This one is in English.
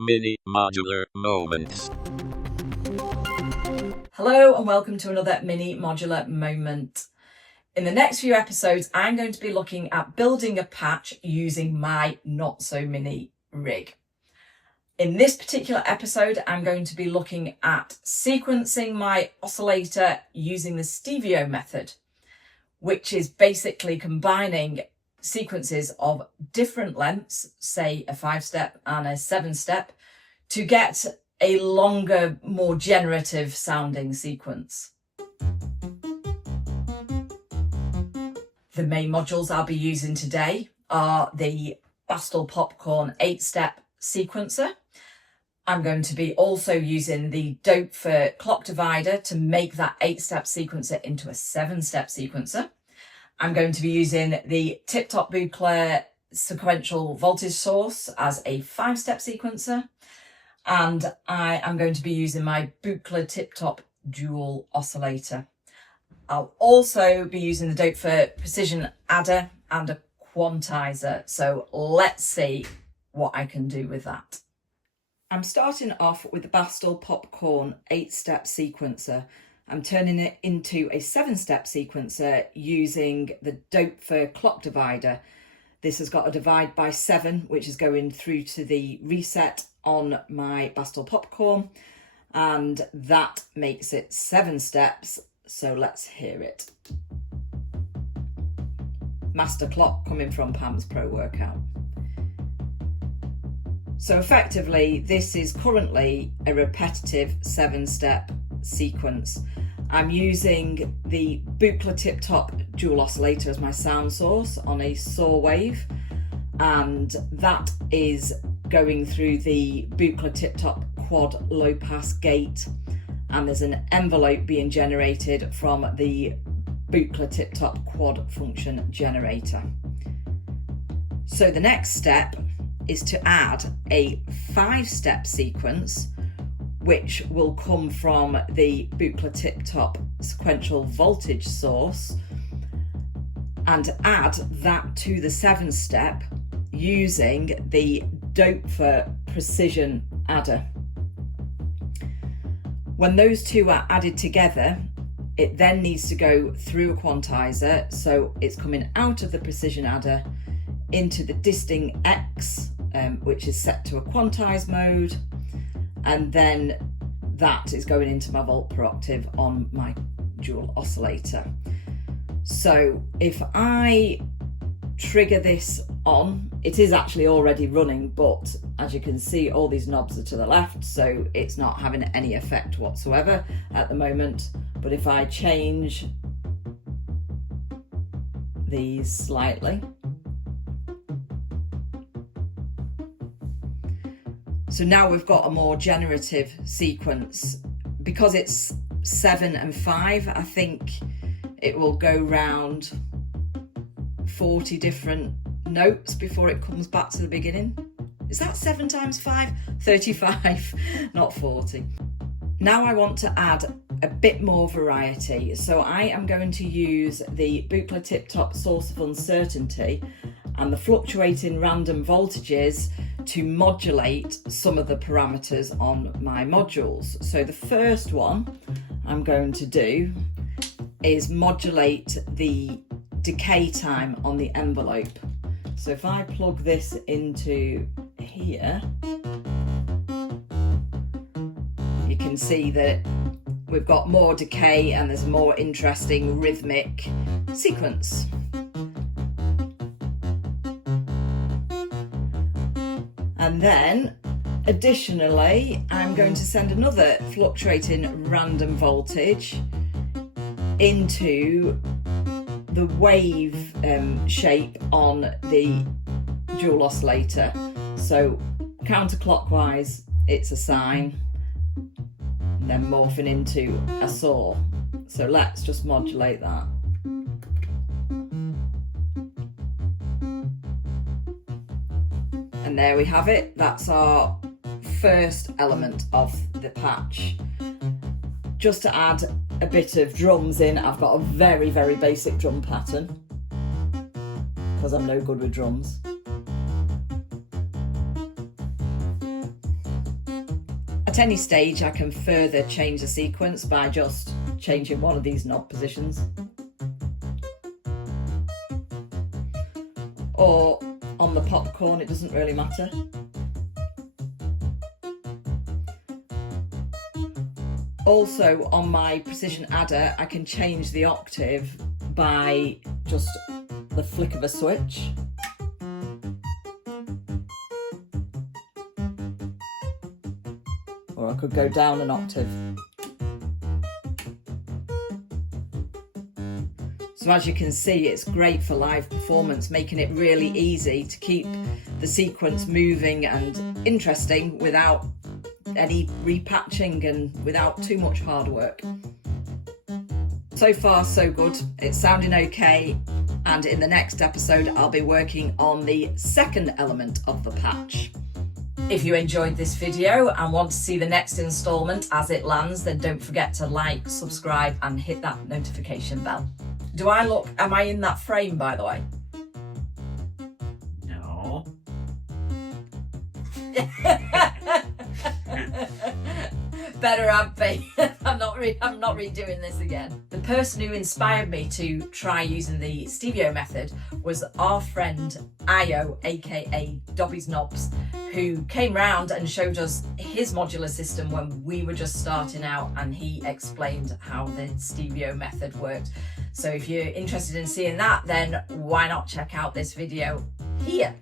Mini modular moments. Hello and welcome to another mini modular moment. In the next few episodes, I'm going to be looking at building a patch using my not so mini rig. In this particular episode, I'm going to be looking at sequencing my oscillator using the Steevio method, which is basically combining sequences of different lengths, say a 5-step and a 7-step, to get a longer, more generative sounding sequence. The main modules I'll be using today are the Popcorn 8-step sequencer. I'm going to be also using the Dope clock divider to make that 8-step sequencer into a 7-step sequencer. I'm going to be using the Tiptop Buchla sequential voltage source as a 5-step sequencer. And I am going to be using my Buchla Tiptop dual oscillator. I'll also be using the Dope precision adder and a quantizer. So let's see what I can do with that. I'm starting off with the Popcorn 8-step sequencer. I'm turning it into a 7-step sequencer using the Dope clock divider. This has got a divide by 7, which is going through to the reset on my Popcorn, and that makes it 7 steps. So let's hear it. Master clock coming from Pam's Pro Workout. So effectively, this is currently a repetitive 7-step sequence. I'm using the Buchla Tiptop dual oscillator as my sound source on a saw wave, and that is going through the Buchla Tiptop quad low pass gate, and there's an envelope being generated from the Buchla Tiptop quad function generator. So the next step is to add a 5-step sequence, which will come from the Buchla Tiptop sequential voltage source, and add that to the 7-step using the Dope precision adder. When those two are added together, it then needs to go through a quantizer, so it's coming out of the precision adder into the Disting X, which is set to a quantized mode, and then that is going into my volt per octave on my dual oscillator. So if I trigger this on, it is actually already running, but as you can see, all these knobs are to the left, so it's not having any effect whatsoever at the moment. But if I change these slightly, so now we've got a more generative sequence. Because it's 7 and 5, I think it will go round 40 different notes before it comes back to the beginning. Is that 7 times 5? 35, not 40. Now I want to add a bit more variety. So I am going to use the Buchla Tiptop source of uncertainty and the fluctuating random voltages to modulate some of the parameters on my modules. So the first one I'm going to do is modulate the decay time on the envelope. So if I plug this into here, you can see that we've got more decay and there's a more interesting rhythmic sequence. And then additionally, I'm going to send another fluctuating random voltage into the wave shape on the dual oscillator. So counterclockwise, it's a sine, and then morphing into a saw. So let's just modulate that. And there we have it. That's our first element of the patch. Just to add a bit of drums in, I've got a very, very basic drum pattern because I'm no good with drums. At any stage, I can further change the sequence by just changing one of these knob positions. Or on the popcorn, it doesn't really matter. Also, on my precision adder, I can change the octave by just the flick of a switch. Or I could go down an octave. So as you can see, it's great for live performance, making it really easy to keep the sequence moving and interesting without any repatching and without too much hard work. So far, so good. It's sounding okay. And in the next episode, I'll be working on the second element of the patch. If you enjoyed this video and want to see the next instalment as it lands, then don't forget to like, subscribe and hit that notification bell. Am I in that frame, by the way? No. Better have be. I'm not redoing this again. The person who inspired me to try using the Steevio method was our friend Io, aka Dobby's Knobs, who came round and showed us his modular system when we were just starting out, and he explained how the Steevio method worked. So if you're interested in seeing that, then why not check out this video here?